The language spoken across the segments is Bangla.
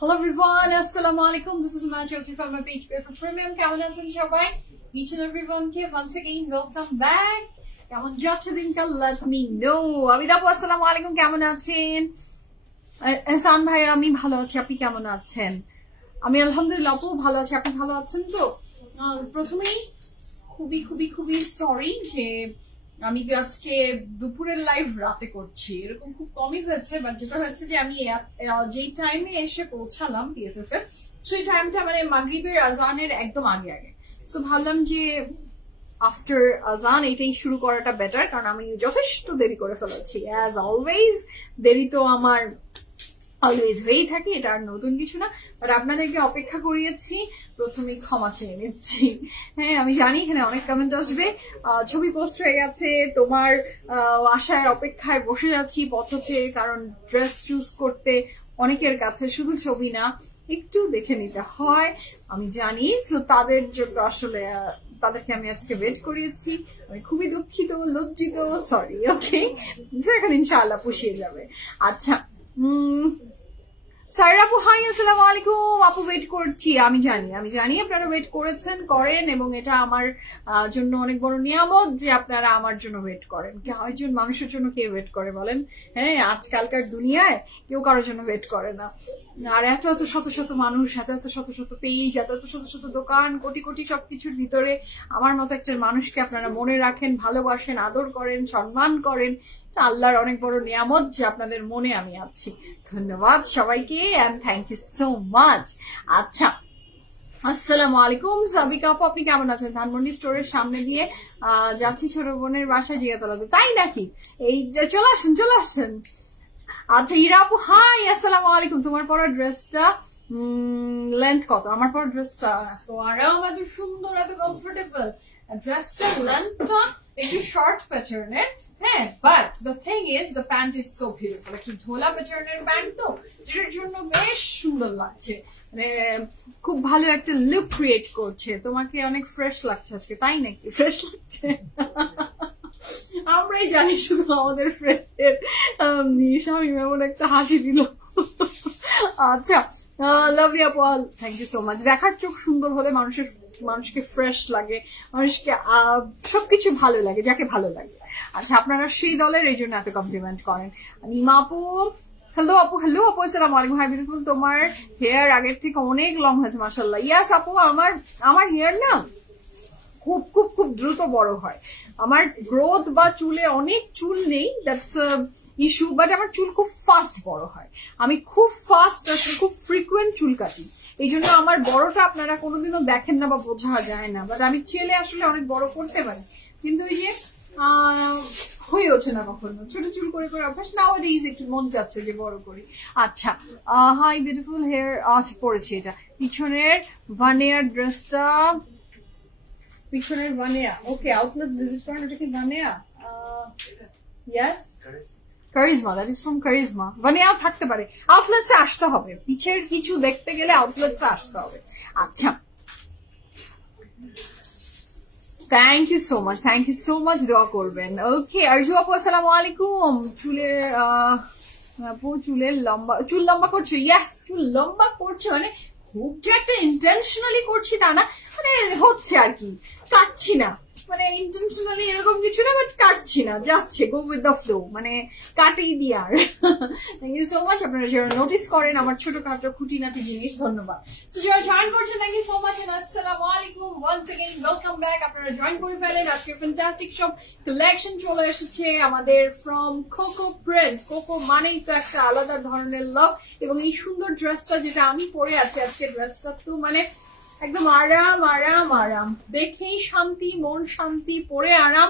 Hello everyone, assalamu alaikum. This is Maji from my page for premium. কেমন আছেন সবাই? Each and everyone K once again welcome back. কেমন যাচ্ছে দিনকাল? Let me know. আবিদ আপু আসসালামু আলাইকুম, কেমন আছেন? এহসান ভাই আমি ভালো আছি, আপনি কেমন আছেন? আমি আলহামদুলিল্লাহ আপু ভালো আছি, আপনি ভালো আছেন তো? প্রথমেই খুবই সরি যে আমি আজকে দুপুরের লাইভ রাতে করছি, এরকম খুব কমই হয়েছে। বাট যেটা হয়েছে যে আমি যেই টাইমে এসে পৌঁছালাম পিএফএফ এর, সেই টাইমটা মানে মাগরিবের আজানের একদম আগে। সো ভাবলাম যে আফটার আজান এটাই শুরু করাটা বেটার, কারণ আমি যথেষ্ট দেরি করে ফেলেছি। অ্যাজ অলওয়েজ দেরি তো আমার অলওয়েজ হয়েই থাকে, এটা আর নতুন কিছু না। বাট আপনাদেরকে অপেক্ষা করিয়েছি, প্রথমেই ক্ষমা চেয়ে নিচ্ছি। হ্যাঁ আমি জানি এখানে অনেক কমেন্ট আসবে, ছবি পোস্ট হয়ে গেছে, তোমার আশায় অপেক্ষায় বসে যাচ্ছি পথে, কারণ ড্রেস চুজ করতে অনেকের কাছে শুধু ছবি না একটু দেখে নিতে হয়, আমি জানি। সো তাদের জন্য আসলে তাদেরকে আমি আজকে ওয়েট করিয়েছি, আমি খুবই দুঃখিত, লজ্জিত, সরি। ওকে, এখন ইনশাআল্লাহ পুষিয়ে যাবে। আচ্ছা সাইরা আপু হাই আসসালামু আলাইকুম। আপু ওয়েট করছি, আমি জানি আপনারা ওয়েট করেন, এবং এটা আমার জন্য অনেক বড় নিয়ামত যে আপনারা আমার জন্য ওয়েট করেন। একজন মানুষের জন্য কে ওয়েট করে বলেন? হ্যাঁ, আজকালকার দুনিয়ায় কেউ কারোর জন্য ওয়েট করে না। আর এত শত মানুষ, এত শত পেজ, এত শত দোকান, কোটি সবকিছুর ভিতরে আমার মতো একজন মানুষকে আপনারা মনে রাখেন, ভালোবাসেন, আদর করেন, সম্মান করেন। আল্লাহর অনেক বড় নিয়ামত যে আপনাদের মনে আমি আছি। ধন্যবাদ সবাইকে, and thank you so much. আচ্ছা আসসালামু আলাইকুম সাবিকা আপু, আপনি কেমন আছেন? ধানমন্ডি স্টোরের সামনে দিয়ে যাচ্ছি ছোট বোনের বাসায় জিয়াতলাতে। তাই নাকি? এই চলে আসেন। আচ্ছা ইরা আপু হাই আসসালামু আলাইকুম। তোমার পরা ড্রেসটা লেন্থ কত? আমার পরা ড্রেসটা এত আরাম, এত সুন্দর, এত কমফোর্টেবল। ড্রেসটার লেন্থটা একটু শর্ট প্যাটার্নের, হ্যাঁ, but the thing is the pant is so beautiful. একটু ঢোলা প্যাটার্নের প্যান্ট তো, যেটার জন্য বেশ সুন্দর লাগছে, মানে খুব ভালো একটা লুক ক্রিয়েট করছে। তোমাকে অনেক ফ্রেশ লাগছে আজকে, তাই নাকি? ফ্রেশ লাগছে, আমরাই জানি শুধু আমাদের ফ্রেশের। স্বামী এমন একটা হাসি দিল। আচ্ছা লাভলি আপু, থ্যাংক ইউ সো মাচ। দেখার চোখ সুন্দর হলে মানুষকে ফ্রেশ লাগে, মানুষকে সবকিছু ভালো লাগে, যাকে ভালো লাগে। আচ্ছা আপনারা সেই দলের, এই জন্য এত কমপ্লিমেন্ট করেন। নিমা আপু হ্যালো আপু আসসালামু আলাইকুম। হাই বিউটিফুল, তোমার হেয়ার আগের থেকে অনেক লং হয়েছে মাশাআল্লাহ। ইয়াস আপু, আমার হেয়ার না খুব দ্রুত বড় হয়। আমার গ্রোথ বা চুলে অনেক চুল নেই, দ্যাটস ইস্যু, বাট আমার চুল খুব ফাস্ট বড় হয়। আমি খুব ফাস্ট আসলে খুব ফ্রিকুয়েন্ট চুল কাটি, এই জন্য আমার বড়টা আপনারা কোনোদিনও দেখেন না বা বোঝা যায় না। বাট আমি চেলে আসলে অনেক বড় করতে পারি, কিন্তু ওই যে হয়ে ওঠে না কখনো। ছোট চুল করে অভ্যাস, নাও একটু মন যাচ্ছে যে বড় করি। আচ্ছা হাই বিউটিফুল হেয়ার, আচ্ছা পরেছি এটা পিছনের ভানিয়ার ড্রেসটা, পিছনের ভানিয়া। ওকে, আউটলেট ভিজিট করেন, ওটা কি Vania? Yes, Charisma, that is from Charisma. ভানিয়াও থাকতে পারে, আউটলেটসে আসতে হবে, পিছের কিছু দেখতে গেলে আউটলেটসে আসতে হবে। আচ্ছা থ্যাংক ইউ সো মাচ, দোয়া করবেন। ওকে আরজু আপু আসসালামু আলাইকুম। চুল লম্বা করছো? ইয়েস, চুল লম্বা করছে, মানে খুব যে একটা ইন্টেনশনালি করছি তা না, মানে হচ্ছে আর কি, কাটছি না, মানে ইন্টেনশনালি এরকম কিছু না, বাট কাটছি না, যাচ্ছে, গো উইথ দ্য ফ্লো, মানে কাটেই দি আর। থ্যাংক ইউ সো মাচ আপনারা যারা নোটিস করেন আমার ছোটখাটো খুঁটিনাটি জিনিস, ধন্যবাদ। তো যারা জয়েন করছেন thank you so much and আসসালামু আলাইকুম ওয়ান্স अगेन, ওয়েলকাম ব্যাক। আপনারা জয়েন করে ফেলেন, আজকে ফ্যান্টাস্টিক সব কালেকশন চলে এসেছে আমাদের ফ্রম কোকো প্রিন্টস। কোকো মানেই তো একটা আলাদা ধরনের লাভ, এবং এই সুন্দর ড্রেসটা যেটা আমি পরে আছি আজকে, ড্রেসটা তো মানে একদম আরাম আরাম আরাম, দেখেই শান্তি, মন শান্তি, পরে আরাম।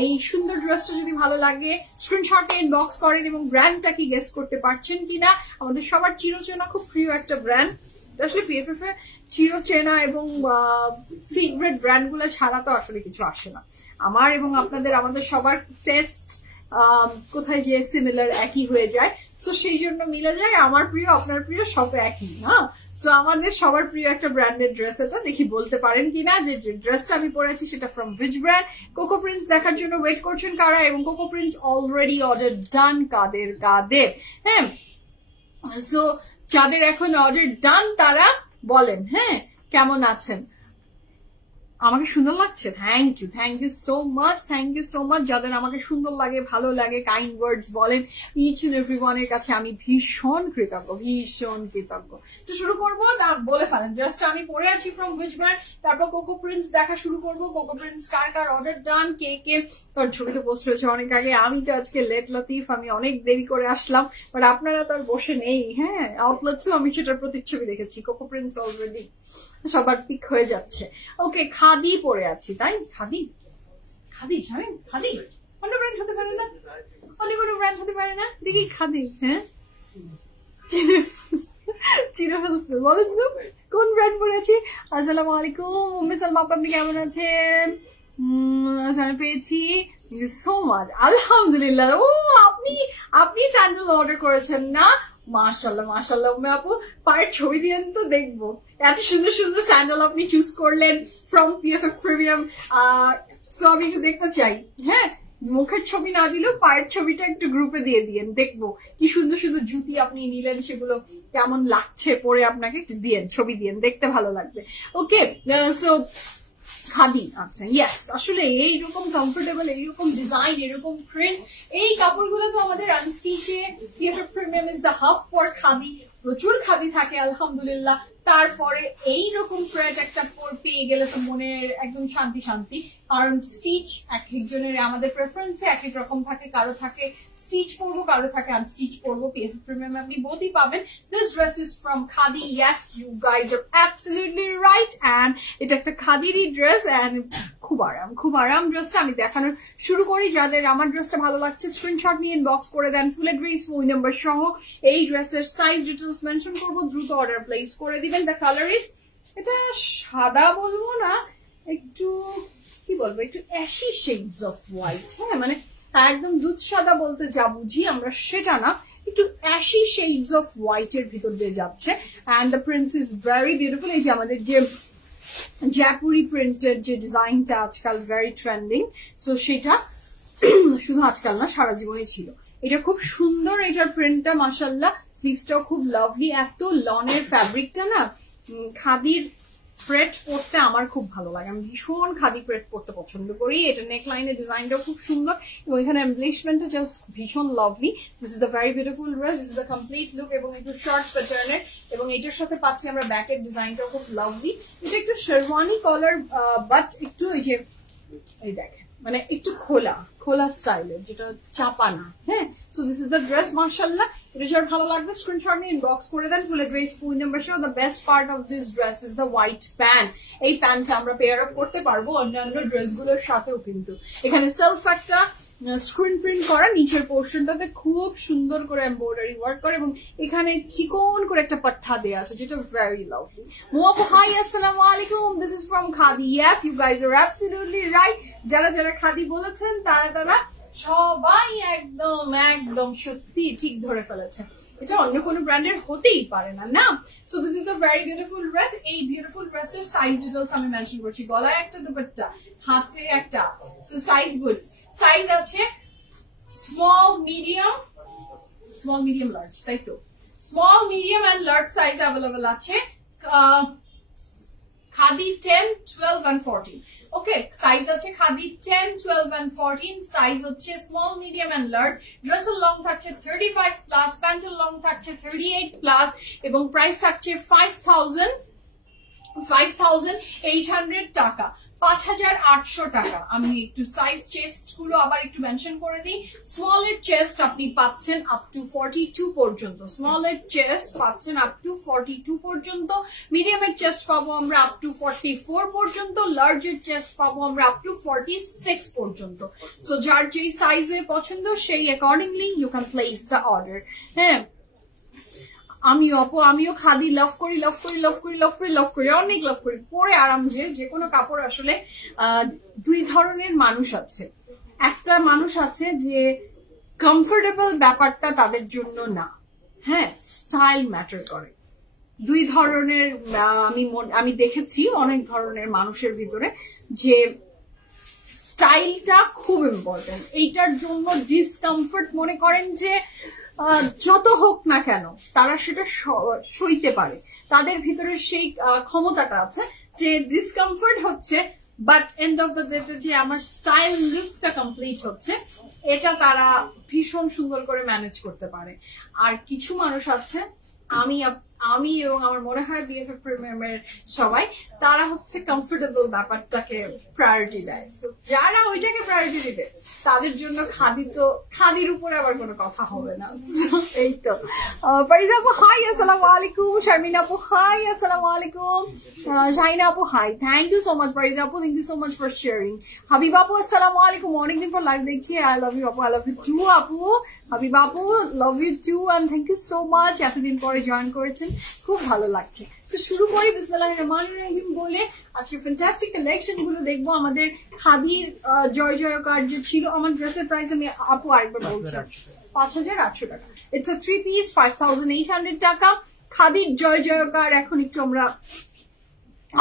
এই সুন্দর ড্রেসটা যদি ভালো লাগে স্ক্রিনশটে ইনবক্স করেন, এবং ব্র্যান্ডটা কি গেস করতে পারছেন কিনা? আমাদের সবার চিরচেনা খুব প্রিয় একটা ব্র্যান্ড, আসলে পিএফএফ এর চিরচেনা এবং ফেভারিট ব্র্যান্ড গুলো ছাড়া তো আসলে কিছু আসে না। আমার এবং আপনাদের, আমাদের সবার টেস্ট কোথায় যে সিমিলার, একই হয়ে যায়, তো সেই জন্য মিলে যায়। আমার প্রিয় আপনার প্রিয় সব একই, হ্যাঁ। তো আমাদের সবার প্রিয় একটা ব্র্যান্ডের ড্রেস এটা, দেখি বলতে পারেন কিনা যে ড্রেসটা আমি পরেছি সেটা from which brand. Coco prints দেখার জন্য ওয়েট করছেন কারা, এবং Coco prints already order done কাদের কাদের, হ্যাঁ। সো যাদের এখন অর্ডার ডান তারা বলেন, হ্যাঁ, কেমন আছেন? আমাকে সুন্দর লাগছে, thank you so much, thank you so much. যাদের আমাকে সুন্দর লাগে, ভালো লাগে, কাইন্ড ওয়ার্ডস বলেন, ইচ এন্ড এভরিওয়ানের কাছে আমি ভীষণ কৃতজ্ঞ, ভীষণ কৃতজ্ঞ। তো শুরু করবো, তা বলে ফেলেন জাস্ট আমি পরে আছি ফ্রম হুইচ ব্র্যান্ড, তারপর কোকো প্রিন্টস দেখা শুরু করবো। কোকো প্রিন্টস কার কার অর্ডার ডান, কে কে, কারণ ছবিতে পোস্ট হয়েছে অনেক আগে, আমি তো আজকে লেট লতিফ, আমি অনেক দেরি করে আসলাম, বাট আপনারা তো আর বসে নেই, হ্যাঁ। আউটলেটসও আমি সেটার প্রতিচ্ছবি দেখেছি, কোকো প্রিন্টস অলরেডি সবার পিক হয়ে যাচ্ছে। ওকে, খাদি পরে আছি, তাই খাদি, খাদি জানেন, খাদি অন্য ব্র্যান্ড হতে পারে না, অন্য কোনো ব্র্যান্ড হতে পারে না, দেখি খাদি, হ্যাঁ চির ফেলছে, বলেন তো কোন ব্র্যান্ড পরে আছি। আসসালামু আলাইকুম উম্মে সালমা, আপনি কেমন আছেন? পেয়েছি, সো মাচ, আলহামদুলিল্লাহ। ও আপনি স্যান্ডেল অর্ডার করেছেন না? মাশাআল্লাহ মাশাআল্লাহ উম্মে আপু, পায়ের ছবি দিয়েন তো দেখবো। এত সুন্দর সুন্দর স্যান্ডেল আপনি চুজ করলেন ফ্রম পিএফএফ প্রিমিয়াম, সো আমি একটু দেখতে চাই, হ্যাঁ। মুখের ছবি না দিলেও পায়ের ছবিটা একটু গ্রুপে দিয়ে দিয়েন, দেখবো কি সুন্দর সুন্দর জুতি আপনি নিলেন, সেগুলো কেমন লাগছে পরে, আপনাকে একটু দিয়েন, ছবি দিয়েন, দেখতে ভালো লাগবে। ওকে, সো খাদি, আচ্ছা ইয়েস, আসলে এইরকম কমফোর্টেবল, এইরকম ডিজাইন, এরকম প্রিন্ট, এই কাপড়গুলো তো আমাদের আনস্টিচে PFF premium is the hub for khadi. প্রচুর খাদি থাকে আলহামদুলিল্লাহ। তারপরে এইরকম প্রিন্ট একটা পেয়ে গেলে তো মনের একদম শান্তি শান্তি, কারণ স্টিচ এক একজনের, আমাদের প্রেফারেন্সে এক এক রকম থাকে, কারো থাকে স্টিচ পরবো, কারো থাকে আনস্টিচ পরবো। পিএফএফ প্রিমিয়াম আপনি বোথই পাবেন। This dress is from Khaadi, yes you guys are absolutely right, and এটা একটা খাদিরই ড্রেস, এন্ড খুব আরাম, খুব আরাম। ড্রেসটা আমি দেখানোর শুরু করি। যাদের আমার ড্রেসটা ভালো লাগছে স্ক্রিনশট নিয়ে ইনবক্স করে দেন, ফুল অ্যাড্রেস, ফোন নাম্বার সহ। এই ড্রেসের সাইজ ডিটেলস মেনশন করবো, দ্রুত অর্ডার প্লেস করে দিবেন। দ্য কালার ইজ, এটা সাদা বলবো না, একটু কি বলবো, একটু অ্যাশি শেডস অফ হোয়াইট, হ্যাঁ, মানে একদম দুধ সাদা বলতে যা বুঝি আমরা সেটা না, একটু অ্যাশি শেডস অফ হোয়াইট এর ভিতর দিয়ে যাচ্ছে, and the print is very beautiful. এই যে আমাদের যে জয়পুরি প্রিন্টের যে ডিজাইনটা আজকাল ভেরি ট্রেন্ডিং, সো সেটা শুধু আজকাল না, সারা জীবনই ছিল। এটা খুব সুন্দর, এটার প্রিন্টটা মাশাআল্লাহ, স্লিভসটাও খুব লাভলি, এত লনের ফ্যাব্রিকটা না, খাদির প্রেট পরতে আমার খুব ভালো লাগে, আমি ভীষণ খাদি প্রেট পরতে পছন্দ করি। এটা নেকলাইনের ডিজাইনটাও খুব সুন্দর, এবং এখানে এমব্লিশমেন্টটা জাস্ট ভীষণ lovely. This is the very beautiful dress, this is the complete look, এবং একটু শর্ট প্যাটার্নের, এবং এটার সাথে পাচ্ছি আমরা ব্যাকের ডিজাইনটাও খুব লাভলি। এটা একটু শেরওয়ানি কলার, বাট একটু এই যে এই দেখেন, মানে একটু খোলা খোলা স্টাইলের, যেটা চাপা না, হ্যাঁ। So this is the dress, মাশাআল্লাহ। এটা যার ভালো লাগবে স্ক্রিনশট নিয়ে ইনবক্স করে দেন, ফুল অ্যাড্রেস, ফোন নাম্বার সহ। The best part of this dress is the white pant. এই প্যান্টটা আমরা পেয়ার আপ করতে পারবো অন্যান্য ড্রেসগুলোর সাথেও, কিন্তু এখানে সেলফ একটা স্ক্রিন প্রিন্ট করা, নিচের পোর্শনটাতে খুব সুন্দর করে এমব্রয়ডারি ওয়ার্ক করে, এবং এখানে চিকন করে একটা পাট্টা দেয়া আছে, যেটা ভেরি লাভলি। মোয়াবু, হাই, আসসালামু আলাইকুম, this is from Khaadi, yes you guys are absolutely right. যারা যারা খাদি বলেছেন তারা সবাই একদম একদম সত্যি ঠিক ধরে ফেলেছেন, এটা অন্য কোনো ব্র্যান্ডের হতেই পারে না, না। So this is the very beautiful dress. এই বিউটিফুল ড্রেসের সাইজ ডিটেলস আমি মেনশন করছি, গলায় একটা, দুপাট্টা, হাতে একটা। সো সাইজ গুড, সাইজ আছে স্মল মিডিয়াম, লার্জ, তাই তো? Small medium and large size available আছে। খাদি 10, 12 and 14. ওকে, সাইজ আছে খাদি 10, 12 and 14, সাইজ হচ্ছে স্মল, মিডিয়াম এন্ড লার্জ। ড্রেসের লং থাকছে 35 প্লাস, প্যান্টের লং থাকছে 38 প্লাস, এবং প্রাইস থাকছে 5,800 টাকা, 5,800 টাকা। আমি একটু সাইজ চেস্ট গুলো আবার একটু মেনশন করে দিই। স্মল এর চেস্ট আপনি পাচ্ছেন আপ টু 42 পর্যন্ত, স্মল এর চেস্ট পাচ্ছেন আপ টু 42 পর্যন্ত, মিডিয়াম এর চেস্ট পাবো আমরা আপ টু 44 পর্যন্ত, লার্জ এর চেস্ট পাবো আমরা আপ টু 46 পর্যন্ত। সো যার যেই সাইজে পছন্দ সেই accordingly you can place the order. হ্যাঁ, আমিও খাদি লাভ করি, অনেক লাভ করি, পরে আরাম। যে কোনো কাপড় আসলে দুই ধরনের মানুষ আছে। একটা মানুষ আছে যে কমফোর্টেবল ব্যাপারটা তাদের জন্য না, হ্যাঁ, স্টাইল ম্যাটার করে। দুই ধরনের আমি দেখেছি অনেক ধরনের মানুষের ভিতরে যে স্টাইলটা খুব ইম্পর্টেন্ট। এইটার জন্য ডিসকমফোর্ট মনে করেন যে যত হোক না কেন তারা সেটা সইতে পারে, তাদের ভিতরে সেই ক্ষমতাটা আছে যে ডিসকমফোর্ট হচ্ছে but end of the day যে আমার স্টাইল লুকটা কমপ্লিট হচ্ছে, এটা তারা ভীষণ সুন্দর করে ম্যানেজ করতে পারে। আর কিছু মানুষ আছে, আমি এবং আমার মনে হয় বিএফএফ প্রিমিয়ামের সবাই, তারা হচ্ছে কমফোর্টেবল ব্যাপারটাকে প্রায়োরিটি দেয়। যারা ওইটাকে প্রায়োরিটি দিবে তাদের জন্য খাদির উপরে আবার কোনো কথা হবে না। এই তো পারিজা আপু হাই, আসসালামু আলাইকুম। শারমিনা আপু হাই, আসসালামু আলাইকুম। শাহিনা আপু hi, thank you so much Parija আপু, thank you so much for sharing. Habib আপু আসসালামু আলাইকুম, অনেকদিন পর লাইভ দেখছি। আই লাভ ইউ আপু, আই লাভ ইউ টু আপু। হাবিব আপু love you too and thank you so much, এতদিন পরে জয়েন করেছেন, খুব ভালো লাগছে। তো শুরু করি বিসমিল্লাহির রহমানির রহিম বলে। আজকে ফ্যান্টাস্টিক কালেকশন গুলো দেখবো। আমাদের খাদির জয় জয়কার যে ছিল, আমার ড্রেসের প্রাইস আমি আপু আরেকবার বলছি 5,800 টাকা। ইটস আ 3 পিস, 5,800 টাকা। খাদির জয় জয়কার এখন একটু আমরা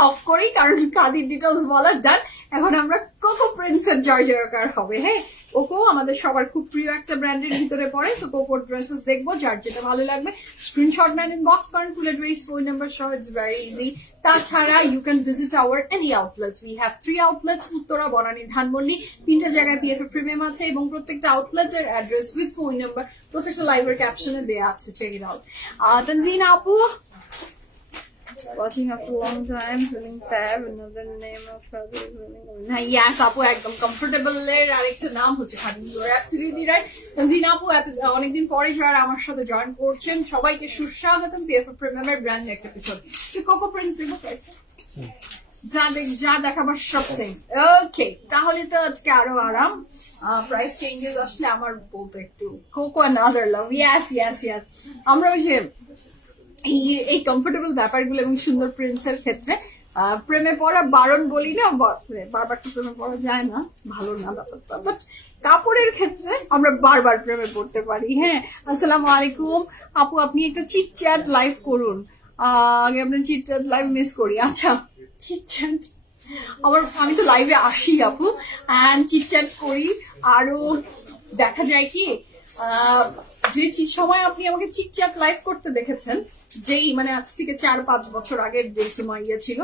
অফ করি, কারণ খাদির ডিটেলস বলার ডান। এখন আমরা কোকো প্রিন্সের জয় জয়কার হবে। হ্যাঁ, কোকো আমাদের সবার খুব প্রিয় একটা ব্র্যান্ডের ভিতরে পড়ে। সো কোকোর ড্রেসেস দেখবো, যার যেটা ভালো লাগবে স্ক্রিনশট নেন, ইনবক্স করেন, ফুল অ্যাড্রেস, ফোন নাম্বার সহ, ইটস ভেরি ইজি। তাছাড়া you can visit our any outlets. We have 3 outlets, Uttara, Banani, Dhanmondi, 3টা জায়গায় বিএফএফ প্রিমিয়াম আছে, এবং প্রত্যেকটা আউটলেটের অ্যাড্রেস উইথ ফোন নাম্বার প্রত্যেকটা লাইভের ক্যাপশনে দেওয়া আছে। Check it out. তানজিনা আপু, watching after a long time, feeling fab, another name of Khadi. Yes, আপু একদম কমফোর্টেবল এর আরেকটা নাম হচ্ছে Khaadi. You are absolutely right. Tanzina আপু অনেকদিন পরে যারা আমার সাথে জয়েন করছেন সবাইকে সুস্বাগতম বিএফএফ প্রিমিয়ামের ব্র্যান্ড একটা এপিসোড। কোকো প্রিন্স দেখবো প্রাইসে যা দেখাবার সব সেম। ওকে, তাহলে তো আজকে আরো আরাম। প্রাইস চেঞ্জেস আসলে আমার বলতে একটু কোকো আনাদার লাভ। ইয়াস আমরা ওই যে এই কমফোর্টেবল ব্যাপারগুলো এবং সুন্দর প্রিন্টসের ক্ষেত্রে প্রেমে পড়া বারণ বলি না, বারবার তো প্রেমে পড়া যায় না, ভালো না ব্যাপারটা, বাট কাপড়ের ক্ষেত্রে আমরা বারবার প্রেমে পড়তে পারি। হ্যাঁ, আসসালামু আলাইকুম আপু, আপনি একটা চিট চ্যাট লাইভ করুন। আগে আপনার চিট চ্যাট লাইভ মিস করি। আচ্ছা, চিট চ্যাট আমি তো লাইভে আসি আপু, অ্যান্ড চিট চ্যাট করি। আরো দেখা যায় কি, যে সময় আপনি আমাকে চিটচ্যাট লাইভ করতে দেখেছেন, যেই মানে আজ থেকে 4-5 বছর আগের যে সময় ছিল,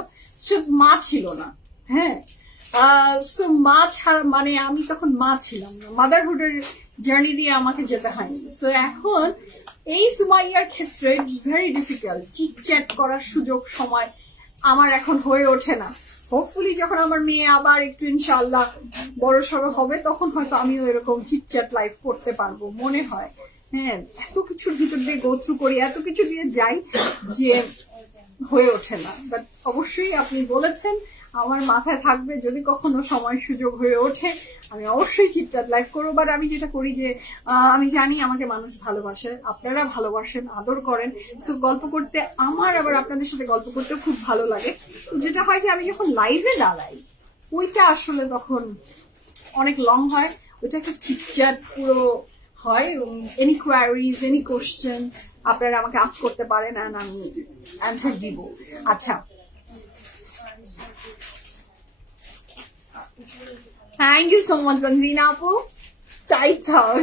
শুধু মা ছিল না। হ্যাঁ, সো মা ছাড়া মানে আমি তখন মা ছিলাম না, মাদারহুডের জার্নি দিয়ে আমাকে যেতে হয়নি। সো এখন এই সুমাইয়ার ক্ষেত্রে ইটস ভেরি ডিফিকাল্ট চিটচ্যাট করার সুযোগ সময় আমার এখন হয়ে ওঠে না। হোপফুলি যখন আমার মেয়ে আবার একটু ইনশাআল্লাহ বড় সড়ো হবে, তখন হয়তো আমিও এরকম চিটচ্যাট লাইভ করতে পারবো মনে হয়। হ্যাঁ, এত কিছুর ভিতর দিয়ে গো থ্রু করি, এত কিছু দিয়ে যাই যে হয়ে ওঠে না। বাট অবশ্যই আপনি বলেছেন, আমার মাথায় থাকবে, যদি কখনো সময় সুযোগ হয়ে ওঠে আমি অবশ্যই চিটচ্যাট লাইভ করবো। বাট আমি যেটা করি যে আমি জানি আমাকে মানুষ ভালোবাসে, আপনারা ভালোবাসেন, আদর করেন। সো গল্প করতে আমার আবার আপনাদের সাথে গল্প করতে খুব ভালো লাগে। তো যেটা হয় যে আমি যখন লাইভে দাঁড়াই ওইটা আসলে তখন অনেক লং হয়, ওইটা একটা চিটচ্যাট পুরো হয়। এনি কোয়ারিজ, এনি কোশ্চেন আপনারা আমাকে আস্ক করতে পারেন, আর আমি অ্যান্সার দিব। আচ্ছা, থ্যাংক ইউ সো মাচ বনজিনা আপু। টাইট হাগ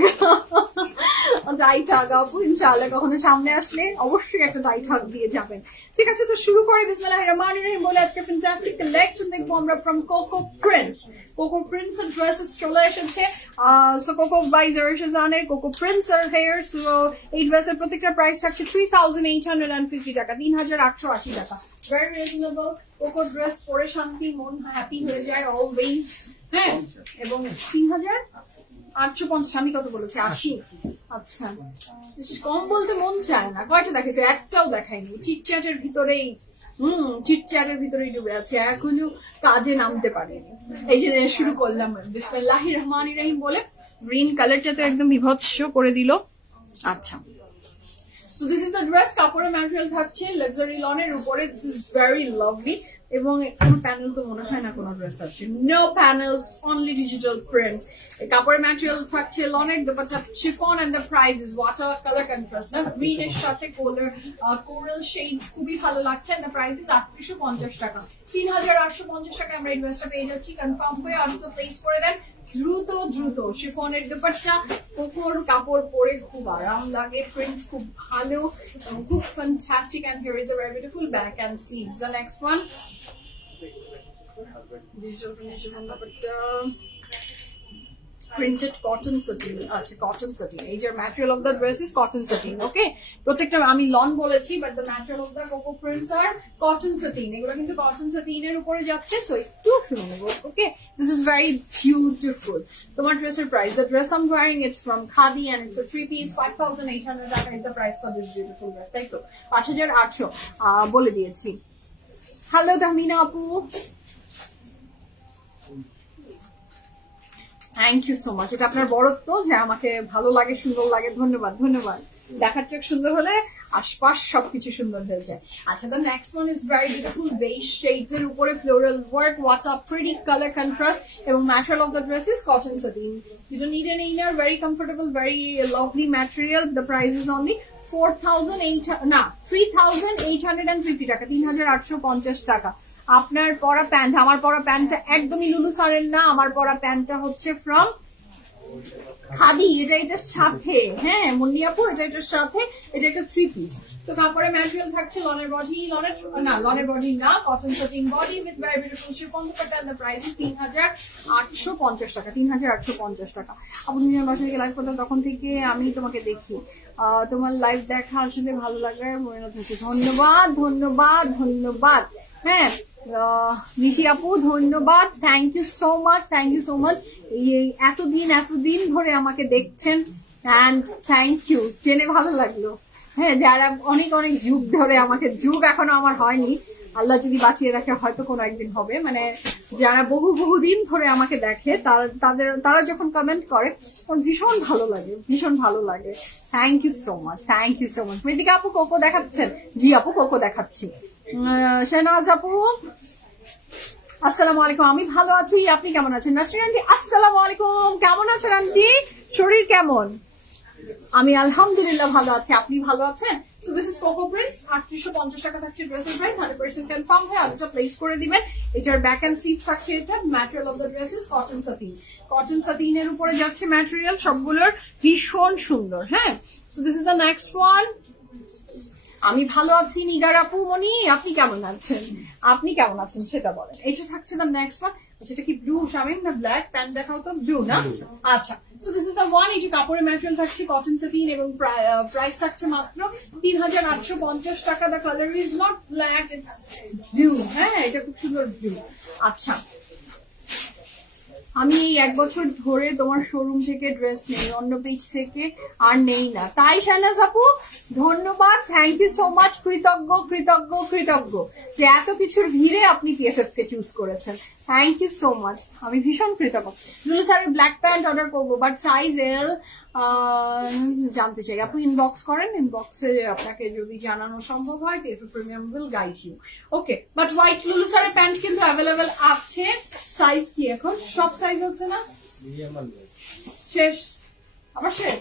টাইট হাগ আপু ইনশাআল্লাহ কখনো সামনে আসলে অবশ্যই একটা টাইট হাগ দিয়ে যাবেন ঠিক আছে তো শুরু করি বিসমিল্লাহির রহমানির রহিম বলে আজকে ফ্যান্টাস্টিক কালেকশন দেখবো আমরা ফ্রম কোকো প্রিন্স এর ড্রেসেস চলে এসেছে সো কোকো বাই জারশানের Coco prints are here so এই ড্রেসের প্রত্যেকটা প্রাইস থাকছে 3850 টাকা 3880 টাকা ভেরি রিজনেবল কোকো ড্রেস পরে শান্তি মন হ্যাপি হয়ে যায় অলওয়েজ হ্যাঁ এবং 3850 আমি কত বলেছি 80 আচ্ছা কম বলতে মন চায় না কয়টা দেখেছে একটাও দেখায়নি চিটচ্যাটের ভিতরেই চিটচ্যাটের ভিতরেই ডুবে আছে এখনো কাজে নামতে পারেনি এই যে শুরু করলাম বিসমিল্লাহির রহমানির রহিম বলে গ্রিন কালারটা তো একদম বিভৎস করে দিল আচ্ছা So this is the dress কাপড়ের ম্যাটেরিয়াল থাকছে লাক্সারি লনের উপরে this is very lovely এবং কোনো প্যানেল তো মনে হয় না কোনো ড্রেস আছে no panels only digital print কাপড়ের ম্যাটেরিয়াল থাকছে লনের dupatta chiffon and the price is water color contrast না গ্রিন এর সাথে কোরাল শেড খুবই ভালো লাগছে and the price is 3850 টাকা 3850 টাকা আমরা এই ড্রেসটা পেয়ে যাচ্ছি কনফার্ম হয়ে আর তো প্লেস করে দেন দ্রুত দ্রুত শিফনের দুপাট্টা কোকোর কাপড় পরে খুব আরাম লাগে প্রিন্টস খুব ভালো খুব fantastic and here is a very beautiful back and sleeves the next one digital printed dupatta printed cotton sateen আচ্ছা cotton sateen এই যে material of the dress is cotton sateen okay প্রত্যেকটা আমি লন বলেছি but the material of the coco prints are cotton sateen এগুলো কিন্তু cotton sateen এর উপরে যাচ্ছে সো একটু শুনে নেব okay this is very beautiful তোমার ড্রেসের price the dress I'm wearing it's from Khadi and it's a 3-piece 5800 টাকা is the price for this beautiful dress তাই তো 5800 বলে দিয়েছি হ্যালো তাহমিনা আপু থ্যাংক ইউ সো মাচ এটা আপনার বড়ত্ব যে আমাকে ভালো লাগে সুন্দর লাগে ধন্যবাদ ধন্যবাদ দেখার চোখ সুন্দর হলে আশপাশ সবকিছু সুন্দর হয়ে যায় আচ্ছা the next one is very beautiful beige shades এর উপরে floral work what a pretty color contrast এবং material of the dress is cotton sateen you don't need an inner very comfortable very lovely material the price is only 3850 টাকা 3850 টাকা আপনার পরা প্যান্ট আমার পরা প্যান্টটা একদমই লুলু সারের না আমার পরা প্যান্টটা হচ্ছে ফ্রম খাদি এটার সাথে হ্যাঁ মুন্নি আপু এটার সাথে এটা একটা 3-piece তো কাপড়ের ম্যাটেরিয়াল থাকছে লনের বডি না cotton satin body with very beautiful chiffon dupatta and the price is 3850 টাকা 3850 টাকা আপু তুমি আমার বাসায় লাইভ করলে তখন থেকে আমি তোমাকে দেখি তোমার লাইভ দেখা আসলে ভালো লাগে মনে হচ্ছে ধন্যবাদ ধন্যবাদ ধন্যবাদ হ্যাঁ নিশি আপু ধন্যবাদ থ্যাংক ইউ সো মাচ এতদিন ধরে আমাকে দেখছেন এন্ড থ্যাংক ইউ জেনে ভালো লাগলো হ্যাঁ যারা অনেক যুগ ধরে আমাকে যুগ এখনো আমার হয়নি আল্লাহ যদি বাঁচিয়ে রাখে হয়তো কোনো একদিন হবে মানে যারা বহুদিন ধরে আমাকে দেখে তারা যখন কমেন্ট করে তখন ভীষণ ভালো লাগে thank you so much Mritika আপু কোকো দেখাচ্ছেন জি আপু কোকো দেখাচ্ছি শাহনাজ আপু আসসালামু আলাইকুম আমি ভালো আছি আপনি কেমন আছেন নাসরিন আন্টি আসসালামু আলাইকুম কেমন আছেন আন্টি শরীর কেমন আমি আলহামদুলিল্লাহ ভালো আছি আপনি ভালো আছেন So this is Coco Prints 3850 টাকা থাকছে ড্রেসের প্রাইস 100% কনফার্ম হয়ে আজটা প্লেস করে দিবেন এটার ব্যাক এন্ড স্লিভ থাকছে এটা material of the dress is cotton satin এর উপরে যাচ্ছে ম্যাটেরিয়াল সবগুলোর ভীষণ সুন্দর হ্যাঁ so this is the next one আমি ভালো আছি নিগার আপু মনি আপনি কেমন আছেন সেটা বলেন এটা থাকছে দ্য নেক্সট ওয়ান এটা কি ব্লু শামিম না ব্ল্যাক প্যান্ট দেখাও তো ব্লু না আচ্ছা so this is the one এই যে কাপড়ের ম্যাটেরিয়াল থাকছে কটন সাটিন এবং প্রাইস থাকছে মাত্র 3850 টাকা the colour is not black it's blue হ্যাঁ এটা খুব সুন্দর ব্লু আচ্ছা আমি এই 1 বছর ধরে তোমার শোরুম থেকে ড্রেস নেই অন্য পেজ থেকে আর নেই না তাই শাহনাজ আপু ধন্যবাদ থ্যাংক ইউ সো মাচ কৃতজ্ঞ যে এত কিছুর ভিড়ে আপনি পিএফএফ কে চুজ করেছেন থ্যাংক ইউ সো মাচ আমি ভীষণ কৃতজ্ঞ লুলু স্যারের ব্ল্যাক প্যান্ট অর্ডার করবো বাট সাইজ এল জানতে চাই আপনি ইনবক্স করেন ইনবক্সে আপনাকে যদি জানানো সম্ভব হয় PFF premium will guide you okay but white Lulu স্যারের প্যান্ট কিন্তু অ্যাভেলেবেল আছে সাইজ কি এখন সব সাইজ হচ্ছে না শেষ আবার শেষ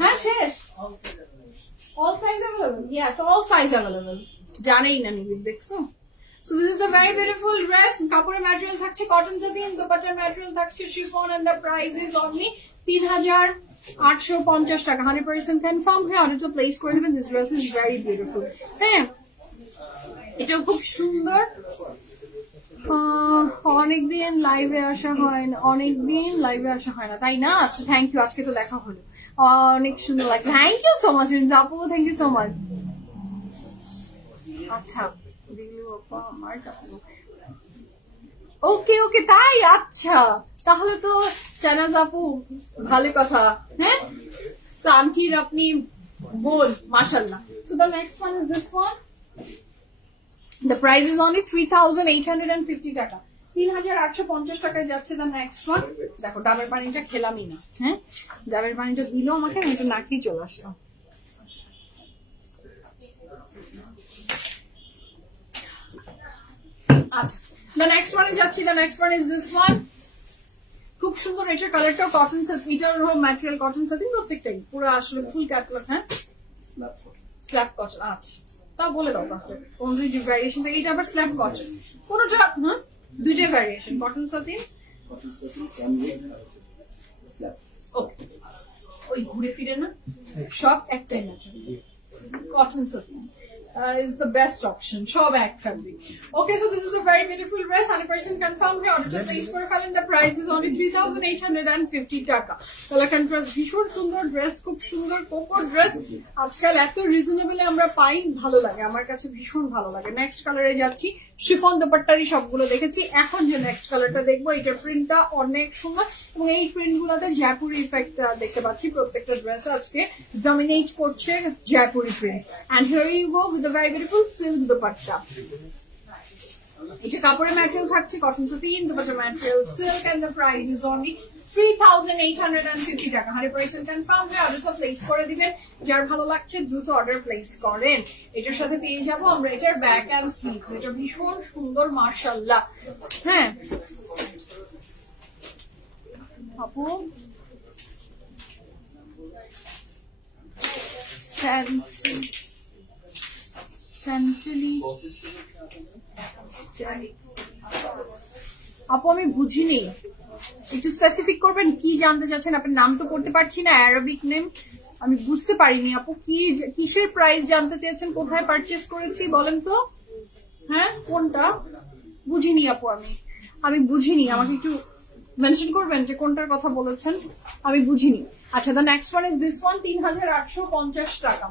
হ্যাঁ শেষ all size available yes all size available জানেই না নিবি দেখছো So this is the very beautiful dress. কাপড়ের ম্যাটেরিয়াল থাকছে কটন সাটিন, দোপাট্টার ম্যাটেরিয়াল থাকছে chiffon, and the price is only 3850 taka. 100% confirm হয়ে অর্ডারটা প্লেস করে দিবেন। This dress is very beautiful। হ্যাঁ, এটাও খুব সুন্দর। অনেকদিন লাইভে আসা হয় না, তাই না? আচ্ছা, থ্যাংক ইউ, আজকে তো দেখা হলো, অনেক সুন্দর লাগছে। থ্যাংক ইউ সো মাচ আপু, থ্যাংক ইউ সো মাচ। আচ্ছা, ওকে ওকে, তাই? আচ্ছা, তাহলে তো শাহনাজ আপু ভালো কথা। হ্যাঁ, তো আন্টির আপনি বোন, মাশাআল্লাহ। So the next one is this one. The price is only 3850 টাকা। 3850 টাকায় যাচ্ছে। The next one, দেখো ডাবের পানিটা খেলামই না। হ্যাঁ, ডাবের পানিটা দিল আমাকে, আমি তো নাকি চলে আসলাম। আচ্ছা, the next one যাচ্ছি। The next one is this one. খুব সুন্দর, এটার কালারটাও কটন সাটিন, এটার ম্যাটেরিয়াল কটন সাটিন, প্রত্যেকটাই পুরো আসলে ফুল ক্যাটলগ। হ্যাঁ, স্ল্যাব কটন। আচ্ছা, তা বলে দাও তাহলে কোন দুই ভ্যারিয়েশন থাকে। এটা আবার স্ল্যাব কটন, কোনটা? হ্যাঁ, দুইটাই ভ্যারিয়েশন, কটন সাটিন। ওকে, ওই ঘুরে ফিরে না, সব একটাই material. Cotton satin is the best option. Shop act fabric. Okay, so this is a very beautiful dress. 100% confirmed. Order to place for file. The price is only 3850 taka. Color contrast ভীষণ সুন্দর ড্রেস, খুব সুন্দর কোকো ড্রেস। আজকাল এত রিজনেবলে আমরা পাই, ভালো লাগে, আমার কাছে ভীষণ ভালো লাগে। নেক্সট কালারে যাচ্ছি। শিফন দোপাট্টারি সবগুলো দেখেছি, এখন যে নেক্সট কালারটা দেখবো, এটার প্রিন্টটা অনেক সুন্দর এবং এই প্রিন্ট গুলাতে জয়পুরি ইফেক্ট দেখতে পাচ্ছি। প্রত্যেকটা ড্রেস আজকে ডমিনেট করছে Jaipuri print. And here you go with the very beautiful silk dupatta. এটা কাপড়ের ম্যাটেরিয়াল থাকছে cotton satin, dupatta material silk, and the price is only 3850 taka. 100% confirm হয়ে অর্ডারটা প্লেস করে দিবেন। যার ভালো লাগছে দ্রুত অর্ডার প্লেস করেন। এটার সাথে পেয়ে যাবো আমরা এটার ব্যাক এন্ড স্লিভস। এটা ভীষণ সুন্দর, মাশাআল্লাহ। হ্যাঁ আপু, আপু আমি বুঝিনি, একটু স্পেসিফিক করবেন কি জানতে চাচ্ছেন? আপনার নাম তো পড়তে পারছি না, অ্যারাবিক নেম, আমি বুঝতে পারিনি। আপু কি কিসের প্রাইস জানতে চেয়েছেন, কোথায় পারচেজ করেছি বলেন তো? হ্যাঁ, কোনটা বুঝিনি আপু, আমি বুঝিনি, আমাকে একটু মেনশন করবেন যে কোনটার কথা বলেছেন, আমি বুঝিনি। আচ্ছা, the next one is this one. 3850 টাকা।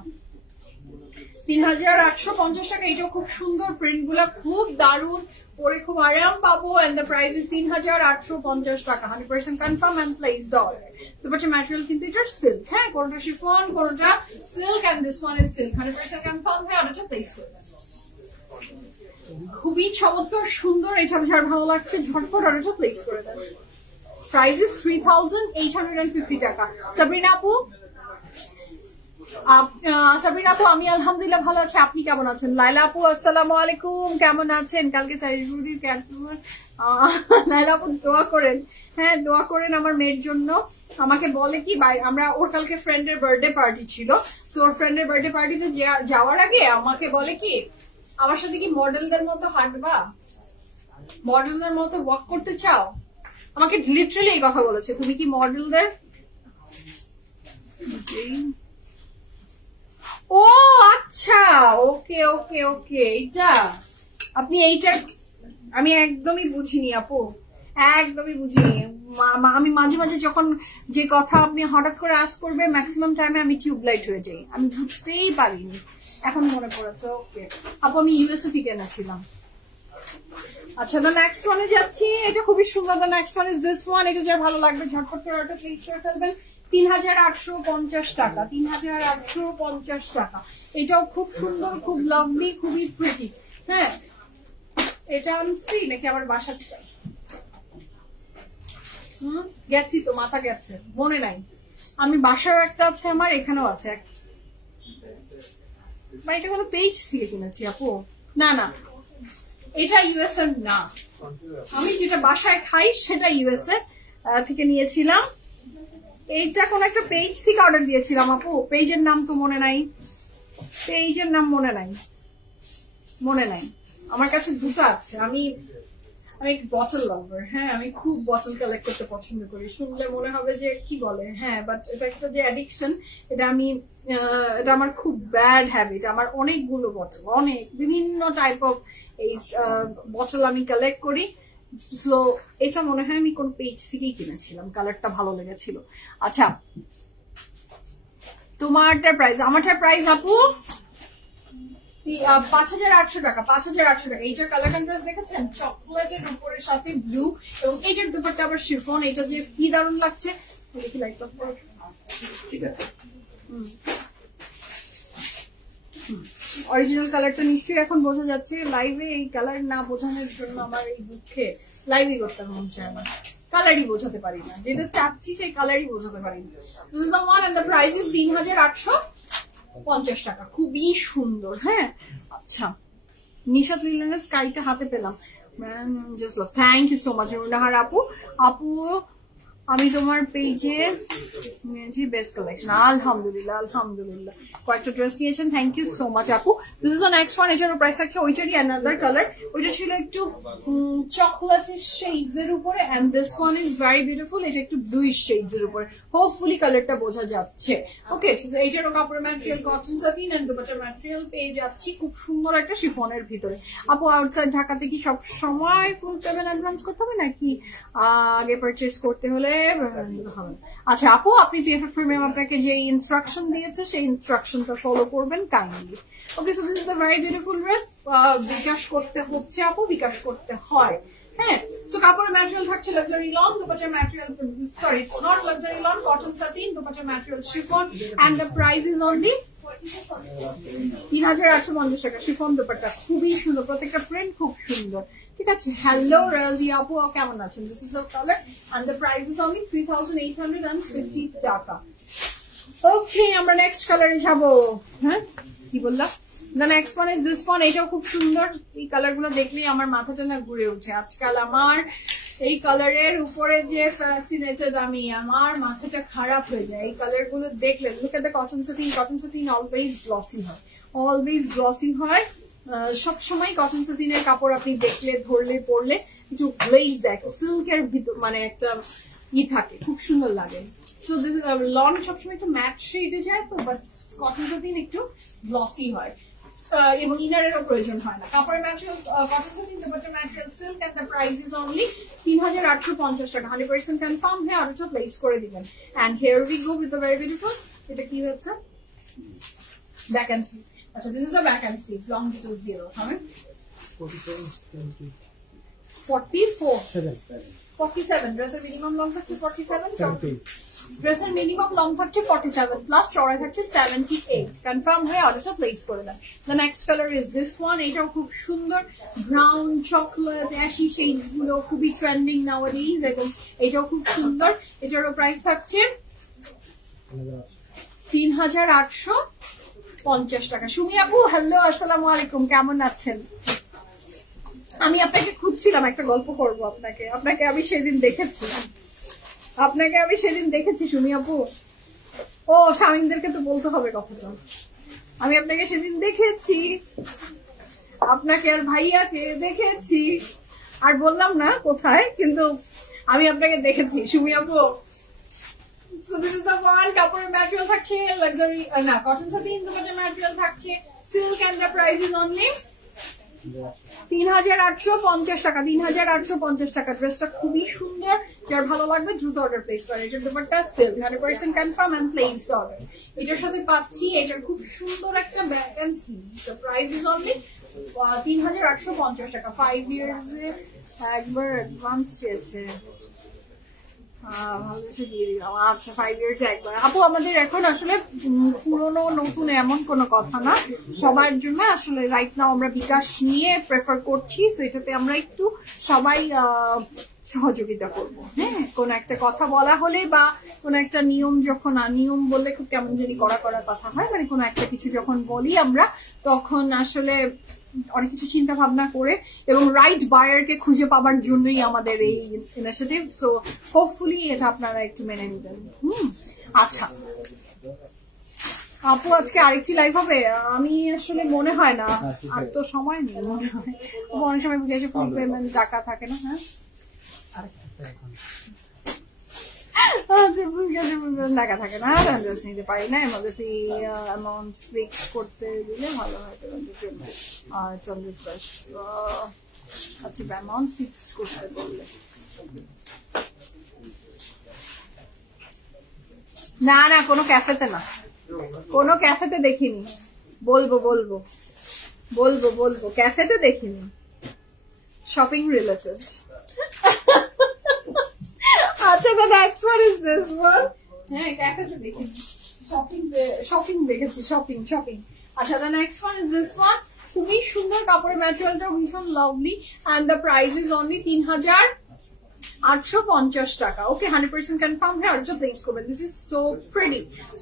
3850 টাকা। এটাও খুব সুন্দর, প্রিন্ট গুলা খুব দারুন, পরে খুব আরাম পাবো। and the price is 3850 taka. 100% confirm and place the order. তো বাচ্চা ম্যাটেরিয়াল কিন্তু এটা সিল্ক। হ্যাঁ, কোনটা শিফন, কোনটা silk, and this one is silk. 100% confirm হয়ে অর্ডারটা প্লেস করবেন। খুবই চমৎকার সুন্দর, এটা যার ভালো লাগছে ঝটপট অর্ডারটা প্লেস করে দেন। প্রাইস ইজ 3850 টাকা। সাবরিনা আপু, আমি আলহামদুলিল্লাহ ভালো আছি, আপনি কেমন আছেন? লাইলা আপু আসসালামু আলাইকুম, কেমন আছেন? কালকে লাইলা আপু দোয়া করেন। হ্যাঁ, দোয়া করেন আমার মেয়ের জন্য। আমাকে বলে কি, আমরা ওর কালকে ফ্রেন্ডের বার্থডে পার্টি ছিল, তো ওর ফ্রেন্ডের বার্থডে পার্টিতে যাওয়ার আগে আমাকে বলে কি, আমার সাথে কি মডেলদের মতো হাঁটবা, মডেলদের মতো ওয়াক করতে চাও? আমাকে লিটারালি এই কথা বলেছে, তুমি কি মডেলদের। ও আচ্ছা, ওকে ওকে ওকে, এইটা আপনি এইটা আমি একদমই বুঝিনি আপু, একদমই বুঝিনি। আমি মাঝে মাঝে যখন যে কথা আপনি হঠাৎ করে আস করবে, ম্যাক্সিমাম টাইমে আমি টিউবলাইট হয়ে যাই, আমি বুঝতেই পারিনি, এখন মনে পড়েছে। ওকে আপু, আমি ইউএসএ থেকে এনেছিলাম। আচ্ছা, দ্য নেক্সট ওয়ানে যাচ্ছি। এটা খুবই সুন্দর। The next one is this one. এটা যার ভালো লাগবে ঝটপট করে অর্ডার প্লেস করে ফেলবেন। 3850 টাকা। 3850 টাকা। এটাও খুব সুন্দর, খুব লাভলি, খুবই প্রিটি। হ্যাঁ, এটা আনছি নাকি আমার বাসা থেকে? গেছি তো, মাথা গেছে, মনে নাই। আমি বাসার একটা আছে, আমার এখানেও আছে এক। বা এটা কোনো পেজ থেকে কিনেছি আপু? না না, এটা ইউএসএ না, আমি যেটা বাসায় খাই সেটা ইউএসএ থেকে নিয়েছিলাম। এইটা কোন একটা পেজ থেকে অর্ডার দিয়েছিলাম আপু, পেজের নাম তো মনে নাই, পেজের নাম মনে নাই। আমার কাছে দুটো আছে। আমি বটল লাভার, হ্যাঁ আমি খুব বটল কালেক্ট করতে পছন্দ করি। শুনলে মনে হবে যে কি বলে, হ্যাঁ বাট এটা একটা যে অ্যাডিকশন, এটা আমার খুব ব্যাড হ্যাবিট। আমার অনেকগুলো বটল, অনেক বিভিন্ন টাইপ অফ এই বটল আমি কালেক্ট করি। সো এটা মনে হয় আমি কোন পেজ থেকেই কিনেছিলাম, কালারটা ভালো লেগেছিল। আচ্ছা তোমারটার প্রাইস, আমারটার প্রাইস আপু 5800 টাকা। 5800 টাকা। এইটার কালার কন্ট্রাস্ট দেখেছেন, চকলেটের উপরের সাথে ব্লু, এবং এইটার দুপাট্টা আবার শিফন। এটা যে কি দারুণ লাগছে, দেখি লাইট অফ করো। অরিজিনাল কালারটা নিশ্চয়ই এখন বোঝা যাচ্ছে। লাইভে এই কালার না বোঝানোর জন্য আমার এই দুঃখে লাইভই করতে মন চায় না, কালারই বোঝাতে পারি না, যেটা চাচ্ছি সেই কালারই বোঝাতে পারি না। This is the one and the price is 3850 টাকা। খুবই সুন্দর। হ্যাঁ আচ্ছা, নিশাত লিলনের স্কাইটা হাতে পেলাম, just love. Thank you so much Runahar আপু। আমি তোমার পেজে নিয়েছি বেস্ট কালেকশন। আলহামদুলিল্লাহ আলহামদুলিল্লাহ। কয়েকটা ড্রেস নিয়েছেন, থ্যাংক ইউ সো মাচ আপু। This is the next one. এটারও প্রাইস থাকছে ওইটারই অ্যানাদার কালার। ওইটা ছিল একটু চকলেট শেডস এর উপরে, and this one is very beautiful. এটা একটু ব্লুইশ শেডস এর উপরে, হোপফুলি কালারটা বোঝা যাচ্ছে। ওকে, এইটারও কাপড়ের ম্যাটেরিয়াল কটন সাটিন এন্ড দুপাট্টার ম্যাটেরিয়াল পেয়ে যাচ্ছি খুব সুন্দর একটা শিফনের ভিতরে। আপু আউটসাইড ঢাকাতে কি সব সময় ফুল পেমেন্ট অ্যাডভান্স করতে হবে নাকি আগে পারচেজ করতে হলে? আচ্ছা আপু, আপনি PFF প্রিমিয়াম আপনাকে যে ইনস্ট্রাকশন দিয়েছে সেই ইনস্ট্রাকশনটা ফলো করবেন kindly. Okay, so this is the very beautiful dress. BKash করতে হচ্ছে আপু, বিকাশ করতে হয়। হ্যাঁ, সো কাপড়ের ম্যাটেরিয়াল থাকছে লাক্সারি লন, দুপাট্টার material sorry it's not luxury lawn, cotton satin, দুপাট্টার material chiffon, and the price is only 3850 taka. Chiffon dupatta খুবই সুন্দর, প্রত্যেকটা প্রিন্ট খুব সুন্দর। ঠিক আছে, হ্যালো রাজিয়া আপু, কেমন আছেন? This is the colour and the price is only 3850 টাকা। ওকে, আমরা নেক্সট কালারে যাবো। হ্যাঁ কি বললাম? The next one is this one. এটাও খুব সুন্দর। এই কালার গুলো দেখলেই আমার মাথাটা না ঘুরে উঠে। আজকাল আমার এই কালারের উপরে যে ফ্যাসিনেটেড আমি, আমার মাথাটা খারাপ হয়ে যায় এই কালার গুলো দেখলে। Look at the cotton satin. Cotton satin always glossy হয়, অলওয়েজ গ্লসি হয়। সবসময় কটন সাটিনের কাপড় আপনি দেখলে, ধরলে, পরলে একটু গ্লেজ দেয়, সিল্কের ভিতর মানে একটা থাকে, খুব সুন্দর লাগে। সো দিস লন সবসময় একটু ম্যাট শেডে যায় তো, বাট কটন সাটিন একটু গ্লসি হয় এবং ইনারেরও প্রয়োজন হয় না। কাপড়ের ম্যাটেরিয়াল কটন সাটিন, দুপাট্টার material silk, and the price is only 3850 taka. 100% confirm হয়ে অর্ডারটা প্লেস করে দিবেন। And here we go with the very beautiful. এটা কি হচ্ছে? ভ্যাকেন্সি। আচ্ছা, this is the vacancy. Long details 0. How many? 47. Dresser minimum long থাকছে 47. Dresser minimum long থাকছে 47 plus চড়াই থাকছে 78. Confirm হয়ে অর্ডারটা প্লেস করে দেন। The next color is this one. এটাও খুব সুন্দর, ব্রাউন চকলেট অ্যাশি শেডস গুলো খুবই ট্রেন্ডিং nowadays, এবং এটাও খুব সুন্দর। এটারও প্রাইস থাকছে 3850 টাকা। সুমি আপু হ্যালো, আসসালামু আলাইকুম, কেমন আছেন? আমি আপনাকে খুঁজছিলাম, একটা গল্প করবো আপনাকে আমি সেদিন দেখেছি সুমি আপু। ও স্বামীদেরকে তো বলতে হবে কথাটা। আমি আপনাকে সেদিন দেখেছি, আপনাকে আর ভাইয়াকে দেখেছি, আর বললাম না কোথায়, কিন্তু আমি আপনাকে দেখেছি সুমি আপু। So this is the one. কাপড়ের ম্যাটেরিয়াল থাকছে লাক্সারি না কটন সাটিন, দুপাট্টার ম্যাটেরিয়াল থাকছে silk, and the price is only 3850 টাকা। 3850 টাকা। ড্রেসটা খুবই সুন্দর, যার ভালো লাগবে দ্রুত অর্ডার প্লেস করে। এটার dupatta silk, 100% confirm and place the order. এটার সাথে পাচ্ছি এটার খুব সুন্দর একটা ভ্যাকেন্সি। দ্য প্রাইস ইজ অনলি 3850 টাকা। 5 ইয়ার্স এ একবার অ্যাডভান্স চেয়েছে, আচ্ছা 5 ইয়ার্স একবার। আপু আমাদের এখন আসলে পুরনো নতুন এমন কোনো কথা না, সবার জন্য আসলে রাইট নাও আমরা বিকাশ নিয়ে প্রেফার করছি। তো এটাতে আমরা একটু সবাই সহযোগিতা করব। হ্যাঁ, কোন একটা কথা বলা হলে বা কোন একটা নিয়ম, যখন নিয়ম বললে খুব কেমন জানি করা কথা হয়, মানে কোন একটা কিছু যখন বলি আমরা, তখন আসলে অনেক কিছু চিন্তা ভাবনা করে এবং রাইট বায়ারকে খুঁজে পাবার জন্যই আমাদের এই ইনিশিয়েটিভ। সো হোপফুলি এটা আপনারা একটু মেনে নেবেন। আচ্ছা, আপু আজকে আরেকটি লাইভ হবে, আমি আসলে মনে হয় না, আর তো সময় নেই মনে হয়, অনেক সময় বুঝেছে ফুল পেমেন্ট টাকা থাকে না। হ্যাঁ টাকা থাকে না, নিতে পারি না, এর মধ্যে অ্যামাউন্ট ফিক্স করতে দিলে ভালো হয় পেমেন্টের জন্য। আচ্ছা অ্যামাউন্ট ফিক্স করতে বললে না না, কোনো ক্যাফেতে না, কোনো ক্যাফেতে দেখিনি, বলবো বলবো বলবো বলবো, ক্যাফেতে দেখিনি, শপিং রিলেটেড। আচ্ছা the next one is this one, হ্যাঁ ক্যাফেতে দেখিনি, শপিং দেখেছি, শপিং। আচ্ছা the next one is this one, খুবই সুন্দর কাপড়ের ম্যাটেরিয়ালটা ভীষণ lovely and the price is only 3850 টাকা। ওকে 100% কনফার্ম হ্যাঁ, আর প্লেস করবেন। দিস ইজ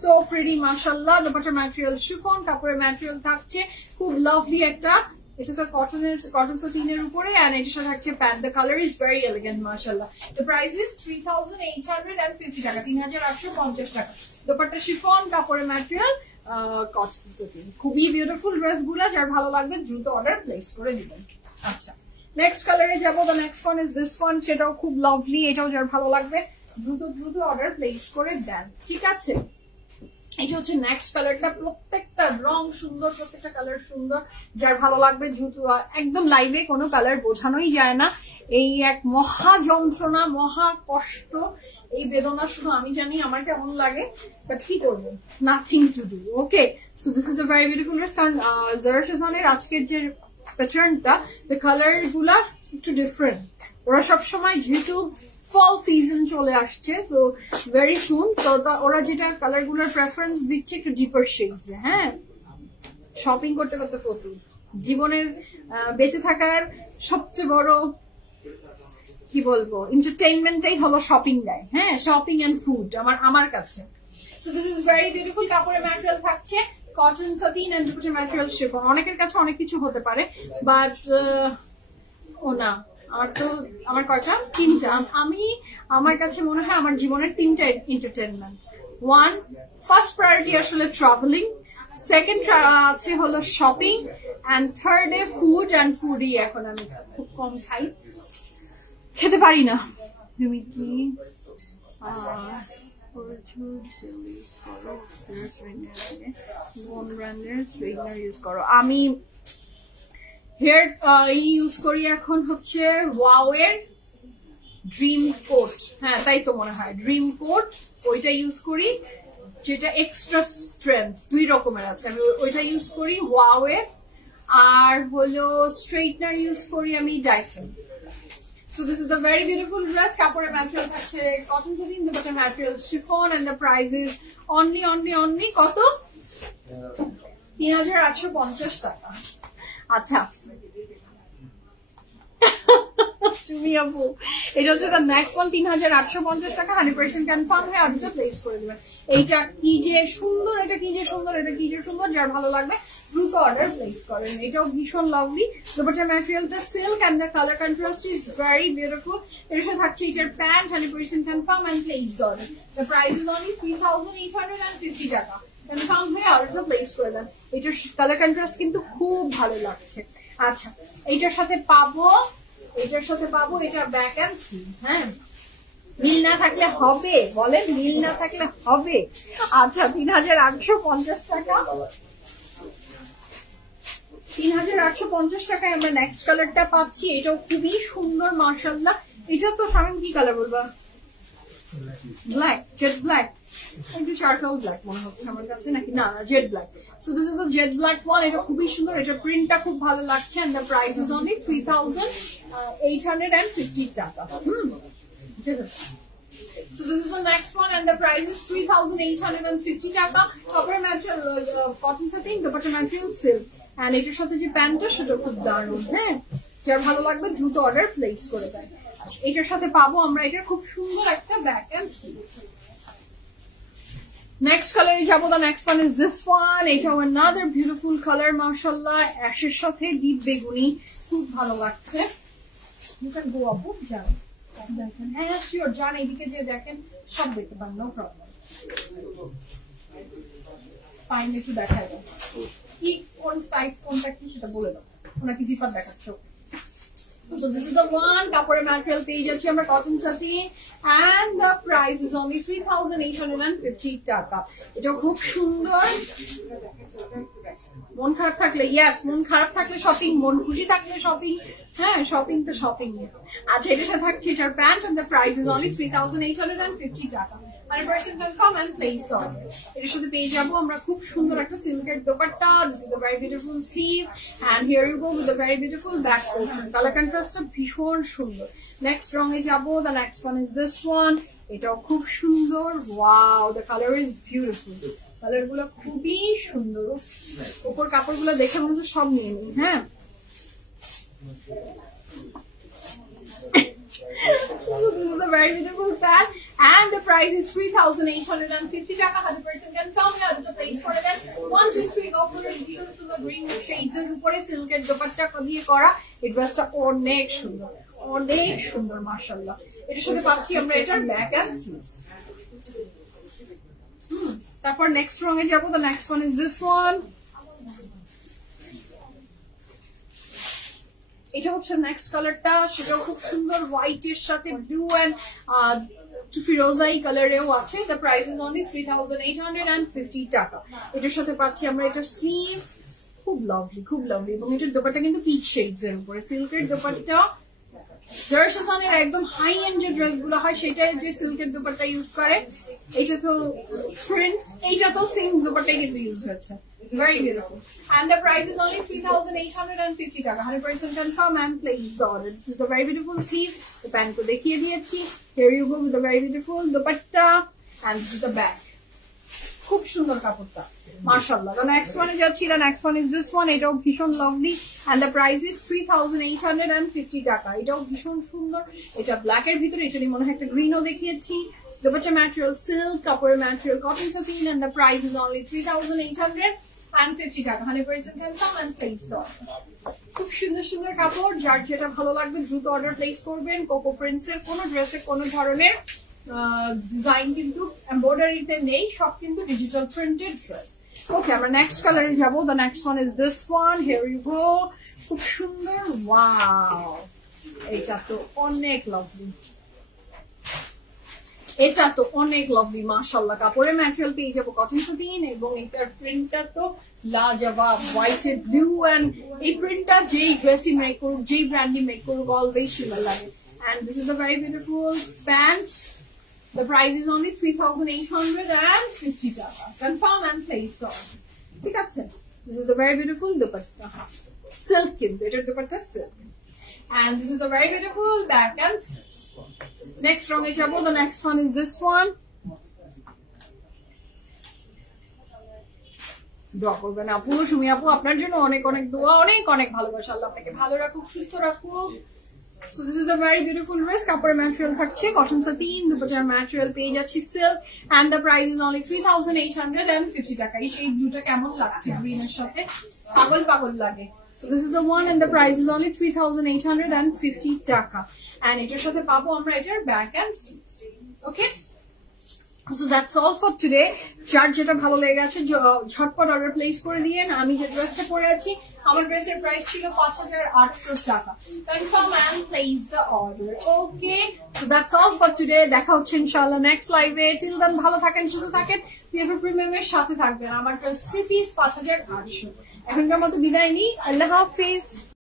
সো প্রিটি মাশাআল্লাহ। দুপাট্টার ম্যাটেরিয়াল শিফন, কাপড়ের ম্যাটেরিয়াল থাকছে খুব লাভলি একটা, এটা তো কটন সাটিনের উপরে, এন্ড এটার সাথে থাকছে pant. The colour is very elegant মাশাআল্লাহ। দ্য প্রাইস ইজ 3850 টাকা, 3850 টাকা। দুপাট্টা শিফন, কাপড়ের ম্যাটেরিয়াল, কটন সাটিন, খুবই বিউটিফুল ড্রেস গুলা, যার ভালো লাগবে দ্রুত অর্ডার প্লেস করে দিবেন। আচ্ছা নেক্সট কালারে যাবো। The next one is this one, সেটাও খুব লাভলি, এটাও যার ভালো লাগবে দ্রুত অর্ডার প্লেস করে দেন, ঠিক আছে। এটা হচ্ছে নেক্সট কালারটা, প্রত্যেকটা রং সুন্দর, প্রত্যেকটা কালার সুন্দর, যার ভালো লাগবে দ্রুত। একদম লাইভে কোনো কালার বোঝানোই যায় না, এই এক মহা যন্ত্রণা, মহা কষ্ট, এই বেদনা শুধু আমি জানি আমার কেমন লাগে, বাট কি করবো, nothing to do. Okay so this is the very beautiful dress. কারণ জারা শেজানের আজকের যে প্যাটার্নটা, দ্য কালার গুলা একটু ডিফারেন্ট, ওরা সবসময় যেহেতু ফল সিজন চলে আসছে, তো ভেরি সুন, তো ওরা যেটা কালার গুলার প্রেফারেন্স দিচ্ছে একটু ডিপার শেডস। হ্যাঁ শপিং করতে করতে ফটো, জীবনের বেঁচে থাকার সবচেয়ে বড় কি বলবো এন্টারটেইনমেন্টটাই হলো শপিং দেয়। হ্যাঁ শপিং এন্ড ফুড আমার কাছে। So this is very beautiful, কাপড়ের ম্যাটেরিয়াল থাকছে কটন সাটিন এন্ড দুপাট্টার ম্যাটেরিয়াল শিফন। অনেকের কাছে অনেক কিছু হতে পারে, বাট ও না, আমার কয়টা, তিনটা। আমার কাছে মনে হয় আমার জীবনের তিনটা এন্টারটেনমেন্ট। ওয়ান, ফার্স্ট প্রায়োরিটি আসলে ট্রাভেলিং, সেকেন্ড আছে হলো শপিং, এন্ড থার্ডে ফুড, এন্ড ফুডই এখন আমি খুব কম খাই, খেতে পারি না। তুমি কি আমি হেয়ার ইউজ করি এখন হচ্ছে ওয়াও এর ড্রিম কোট, হ্যাঁ তাই তো মনে হয় ড্রিম কোট, ওইটা ইউজ করি, যেটা এক্সট্রা স্ট্রেংথ, 2 রকমের আছে, আমি ওইটা ইউজ করি ওয়াও এর, আর হলো স্ট্রেটনার ইউজ করি আমি Dyson. So this is the very beautiful dress. কাপড়ের ম্যাটেরিয়াল থাকছে কটন সাটিন, দুপাট্টার material chiffon, and the price is only কত, 3850 টাকা। আচ্ছা তুমি আপু, এটা হচ্ছে the next one, 3850 taka, 100% confirm হয়ে অর্ডার প্লেস করে দিবেন। এইটা কি যে সুন্দর, এটা কি যে সুন্দর, যার ভালো লাগবে দ্রুত অর্ডার প্লেস করেন। এটাও ভীষণ লাভলি, দুপাট্টার ম্যাটেরিয়ালটা silk and the colour contrast is very beautiful. এর সাথে থাকছে এটার pant, 100% confirm and place order. The price is only 3850 টাকা, কনফার্ম হয়ে অর্ডার প্লেস করে দেন। এটার কালার কন্ট্রাস্ট কিন্তু খুব ভালো লাগছে। আচ্ছা এটার সাথে পাবো এটা ব্যাক এন্ড সি। হ্যাঁ মিল না থাকলে হবে, বলেন মিল না থাকলে হবে। আচ্ছা 3850 টাকা, 3850 টাকায় আমরা নেক্সট কালারটা পাচ্ছি, এটাও খুবই সুন্দর মাশাআল্লাহ। এটা তো শামিম কি কালার বলবা, ব্ল্যাক, জেড ব্ল্যাক, একটু চারকোল ব্ল্যাক মনে হচ্ছে আমার কাছে, নাকি না jade black. So this is the jade black one, এটা খুবই সুন্দর, এটা প্রিন্টটা খুব ভালো লাগছে, and the price is only 3850 টাকা। So this is the next one, and the price is 3850 টাকা। কাপড়ের ম্যাটেরিয়াল কটন সাটিন, দুপাট্টার ম্যাটেরিয়াল সিল্ক, এন্ড এটার সাথে যে প্যান্টটা সেটা খুব দারুণ। হ্যাঁ যার ভালো লাগবে দ্রুত অর্ডার প্লেস করে দেয়। এটার সাথে পাবো আমরা এটার খুব সুন্দর একটা ব্যাক এন্ড সিল্ক। নেক্সট কালারে যাবো, the next one is this one, এটাও another beautiful color মাশাআল্লাহ, অ্যাশের সাথে ডিপ বেগুনি, খুব ভালো লাগছে। You can go up, যান দেখেন, হ্যাঁ শিওর যান, এদিকে যে দেখেন সব দেখতে পান, নো প্রবলেম। পাইন একটু দেখাই দাও কি কোন সাইজ কোনটা কি সেটা বলে দাও ওনাকে জিপার দেখাচ্ছ So this is the one কাপড়ের ম্যাটেরিয়াল পেয়ে যাচ্ছি আমরা কটন সাথে and the price is only 3850 টাকা এটা খুব সুন্দর মন খারাপ থাকলে ইয়েস মন খারাপ থাকলে শপিং মন খুশি থাকলে শপিং হ্যাঁ শপিং তো শপিং আচ্ছা এটার সাথে থাকছে এটার pant and the price is only 3850 taka 100% confirm and place the order এটার সাথে পেয়ে যাবো আমরা খুব সুন্দর একটা সিল্কের dupatta this is the very beautiful sleeve and here you go with the very beautiful back portion color contrastটা ভীষণ সুন্দর next রঙে যাবো the next one is this one এটাও খুব সুন্দর wow the color is beautiful colour গুলো খুবই সুন্দর উপর কাপড়গুলো দেখে মনে হচ্ছে সব নিয়ে নিই হ্যাঁ this is a very beautiful pant and the price is 3850 taka 100% confirm এটা প্রাইস করে দেন 1 2 3 go for it ভীষণ সুন্দর গ্রিন শেডস এর উপরে সিল্কের দোপাট্টা দিয়ে করা এই ড্রেসটা অনেক সুন্দর মাশাআল্লাহ এর সাথে পাচ্ছি আমরা এটার ব্যাক এন্ড স্লিভস তারপর নেক্সট রঙে যাব the next one is this one এটা হচ্ছে নেক্সট কালারটা সেটাও খুব সুন্দর হোয়াইট এর সাথে ব্লু এন্ড ফিরোজাই কালারেও আছে the price is only 3850 টাকা এটার সাথে পাচ্ছি আমরা এটার স্লিভস খুব লাভলি এবং এটার দোপাট্টা কিন্তু পিচ শেডস এর উপরে সিল্কের দোপাট্টা জার্সিসনের একদম হাই এন্ড যে ড্রেস গুলো হয় সেটাই যে সিল্কের দোপাট্টা ইউজ করে এটা তো প্রিন্স এইটা তো সেম দোপাট্টাই কিন্তু ইউজ হচ্ছে very beautiful and the price is only 3850 taka 100% confirm and place the order this is the very beautiful sleeve the pant ko dekhiye diyechi here you go with the very beautiful dupatta and this is the back খুব সুন্দর কাপড়টা মাশাআল্লাহ the next one যাচ্ছি the next one is this one এটাও ভীষণ lovely and the price is 3850 টাকা এটাও ভীষণ সুন্দর এটা ব্ল্যাক এর ভিতরে এটা মনে হয় একটা গ্রিনও দেখিয়েছি dupatta material silk কাপড়ের material cotton sateen and the price is only 3850 taka 100% confirm and place the order খুব সুন্দর কাপড় যার যেটা ভালো লাগবে দ্রুত অর্ডার প্লেস করবেন কোকো প্রিন্সের কোনো ড্রেসে কোনো ধরনের ডিজাইন কিন্তু এমব্রয়ডারিতে নেই সব কিন্তু ডিজিটাল প্রিন্টেড ড্রেস ওকে আমরা নেক্সট কালারে যাব the next one is this one here you go খুব সুন্দর ওয়াও এটা তো অনেক লাভলি মাশাআল্লাহ কাপড়ের ম্যাটেরিয়াল পেয়ে যাবো কটন সাটিন এবং এটার প্রিন্টটা তো লাজবাব হোয়াইট এন্ড ব্লু এন্ড এই প্রিন্টটা যেই ড্রেসই মেক করুক যেই ব্র্যান্ডই মেক করুক অলওয়েজ সুন্দর লাগে and this is a very beautiful pant the price is only 3850 টাকা confirm and place the order ঠিক আছে this is the very beautiful dupatta silk কিন্তু এটার dupatta silk and this is the very beautiful back and sleeves next রঙে যাব the next one is this one দোয়া করবেন আপু সুমি আপু আপনার জন্য অনেক দোয়া অনেক ভালোবাসা আল্লাহ আপনাকে ভালো রাখুক সুস্থ রাখুক so this is the very beautiful dress কাপড়ের ম্যাটেরিয়াল থাকছে কটন সাটিন দুপাট্টার ম্যাটেরিয়াল পেয়ে যাচ্ছি silk and the price is only 3850 টাকা এই দুটো কেমন লাগছে গ্রিনের সাথে পাগল লাগে so this is the one and the price is only 3850 টাকা and এটার সাথে পাবো আমরা এটার back and sleeves okay so that's all for today যার যেটা ভালো লেগে গেছে ঝটপট অর্ডার প্লেস করে দিয়েন আমি যে ড্রেসটা পরে আছি আমার ড্রেসের প্রাইস ছিল 5800 টাকা confirm and place the order okay so that's all for today দেখা হচ্ছে ইনশাআল্লাহ নেক্সট লাইভে টিল দেন ভালো থাকেন সুস্থ থাকেন পিএফ প্রিমিয়ামের সাথে থাকবেন আমার ড্রেস 3 পিস 5800 এখনকার মতো বিদায় নিই আল্লাহ হাফেজ